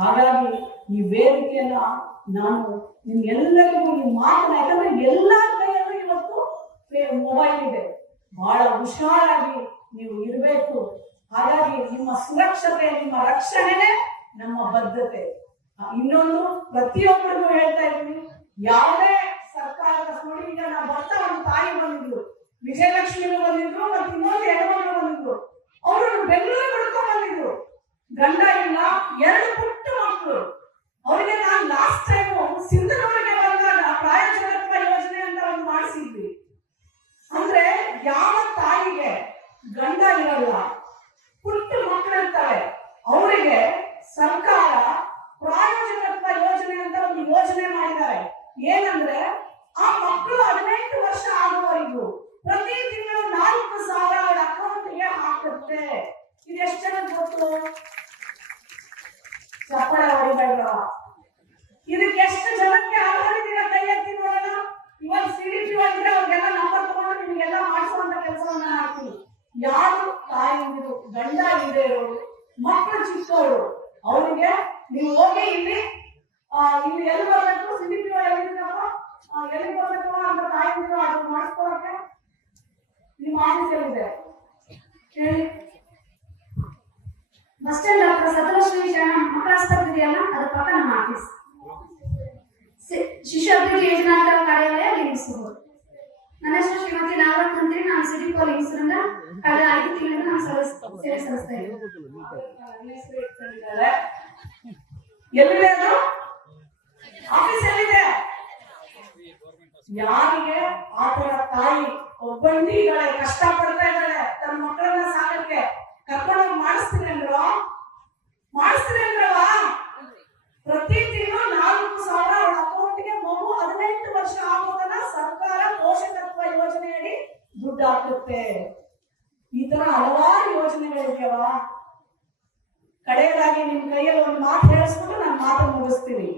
ಹಾಗಾಗಿ ಈ ವೇದಿಕೆಯನ್ನ ನಾನು ನಿಮ್ಗೆಲ್ಲರಿಗೂ ಈ ಮಾತನ್ನ, ಯಾಕಂದ್ರೆ ಎಲ್ಲಾ ಕೈಯಲ್ಲೂ ಇವತ್ತು ಮೊಬೈಲ್ ಇದೆ, ಬಹಳ ಹುಷಾರಾಗಿ ನೀವು ಇರಬೇಕು. ಹಾಗಾಗಿ ನಿಮ್ಮ ಸುರಕ್ಷತೆ, ನಿಮ್ಮ ರಕ್ಷಣೆನೇ ನಮ್ಮ ಬದ್ಧತೆ. ಇನ್ನೊಂದು ಪ್ರತಿಯೊಬ್ಬರಿಗೂ ಹೇಳ್ತಾ ಇದ್ದೀನಿ, ಯಾವುದೇ ಸರ್ಕಾರದ ನೋಡಿ, ಈಗ ನಾವು ಬರ್ತಾ ಒಂದು ತಾಯಿ ಬಂದಿದ್ರು, ವಿಜಯಲಕ್ಷ್ಮಿ ಬಂದಿದ್ರು, ಮತ್ತೆ ಇನ್ನೊಂದು ಹೆಣ್ಮಗಳು ಬಂದಿದ್ರು. ಅವರು ಬೆಂಗಳೂರು ಬಿಡ್ಕೊಂಡ್ ಬಂದಿದ್ರು, ಗಂಡ ಇಲ್ಲ, 2 ಪುಟ್ಟ ಮಕ್ಕಳು. ಅವರಿಗೆ ನಾನು ಲಾಸ್ಟ್ ಟೈಮ್ ಸಿಂಧನೂರಿಗೆ ಬಂದಾಗ ಪ್ರಾಯೋಜಕತ್ವ ಯೋಜನೆ ಅಂತ ಒಂದು ಮಾಡಿಸಿದ್ವಿ. ಅಂದ್ರೆ ಯಾವ ತಾಯಿಗೆ ಗಂಡ ಇರಲ್ಲ, ಪುಟ್ಟ ಮಕ್ಕಳಿರ್ತಾರೆ, ಅವರಿಗೆ ಸರ್ಕಾರ ಪ್ರಾಯೋಜಕತ್ವ ಯೋಜನೆ ಅಂತ ಒಂದು ಯೋಜನೆ ಮಾಡಿದ್ದಾರೆ. ಏನಂದ್ರೆ ಆ ಮಕ್ಕಳು 18 ವರ್ಷ ಆಗುವವರೆಗೂ ಪ್ರತಿ ತಿಂಗಳು 4,000 ಅವರ ಅಕೌಂಟ್ಗೆ ಹಾಕುತ್ತೆ. ಇದು ಎಷ್ಟು ಜನ ಗೊತ್ತು? ಚಪ್ಪಳ ಹೊಡಿಬೇಡ. ಇದಕ್ಕೆ ಎಷ್ಟು ಜನಕ್ಕೆ ಆಧಾರಿತ ಕೈ ಎತ್ತಿ ನೋಡೋಣ. ಇವಾಗ CDP ಅಂದ್ರೆ ಅವ್ರಿಗೆಲ್ಲ ನಂಬರ್ ತಗೊಂಡು ನಿಮ್ಗೆಲ್ಲ ಮಾಡಿಸುವಂತ ಕೆಲಸವನ್ನ ಮಾಡ್ತೀವಿ. ಯಾರು ತಾಯಿಯಂದಿರು, ಗಂಡ ಇಲ್ಲದೆ ಇರೋರು, ಮಕ್ಕಳು ಚಿಕ್ಕವರು, ಅವರಿಗೆ ನೀವು ಹೋಗಿ ಇಲ್ಲಿ ಎಲ್ಲಿ ಬರ್ಬೇಕು, CDP ಎಲ್ಲಿ ಬರ್ಬೇಕು ಅಂತ ತಾಯಿಯಂದಿರು ಅದನ್ನ ಮಾಡಿಸ್ಕೊಳಕ್ಕೆ ನಿಮ್ಮ ಆಫೀಸ್ ಎಲ್ಲಿದೆ ಹೇಳಿ. ಬಸ್ ಸ್ಟ್ಯಾಂಡ್ ಡಾಕ್ಟರ್ ಸತಲಕ್ಷ್ಮಿ ಶರಣ ಮಕ್ಕಳ ಆಸ್ಪತ್ರೆ ಇದೆಯಲ್ಲ, ಅದ್ರ ಪಕ್ಕ ನಮ್ಮ ಆಫೀಸ್. ಶಿಶು ಅಭಿವೃದ್ಧಿ ಯೋಜನಾಂತರ ಕಾರ್ಯಾಲಯ ಲಿಂಗಿಸಬಹುದು. ನನ್ನ ಹೆಸರು ಶ್ರೀಮತಿ ನಾಗರಾಜ್ ಮಂತ್ರಿ. ನಾನು ಸಿಡಿಕೋ ಲಿಂಗಿಸರಿಂದ ಕಳೆದ 5 ತಿಂಗಳಿಂದ ನಾನು ಸೇವೆ ಸಲ್ಲಿಸ್ತಾ ಇದ್ದೀನಿ. ಎಲ್ಲಿದೆ ಅದು ಆಫೀಸ್? ಎಲ್ಲಿದೆ? ಯಾರಿಗೆ ಆತರ ತಾಯಿ ಒಬ್ಬಂಡಿ ಇದ್ದಾಳೆ, ಕಷ್ಟ ಪಡ್ತಾ ಇದ್ದಾಳೆ, ತನ್ನ ಮಕ್ಕಳನ್ನ ಸಾಕಕ್ಕೆ ಕರ್ಕೊಂಡೋಗಿ ಮಾಡಿಸ್ತೀನಿ ಅಂದ್ರವಾ? ಪ್ರತಿ ತಿಂಗಳು 4,000 ಅವಳ ಅಕೌಂಟ್ಗೆ ಮಗು 18 ವರ್ಷ ಆಗೋದನ್ನ ಸರ್ಕಾರ ಪೋಷಕತ್ವ ಯೋಜನೆಯಡಿ ದುಡ್ಡು ಹಾಕುತ್ತೆ. ಈ ತರ ಹಲವಾರು ಯೋಜನೆಗಳಿದೆಯವ. ಕಡೆಯದಾಗಿ ನಿಮ್ ಕೈಯಲ್ಲಿ ಒಂದು ಮಾತು ಹೇಳಿಸ್ಬಿಟ್ಟು ನಾನು ಮಾತು ಮುಗಿಸ್ತೀನಿ.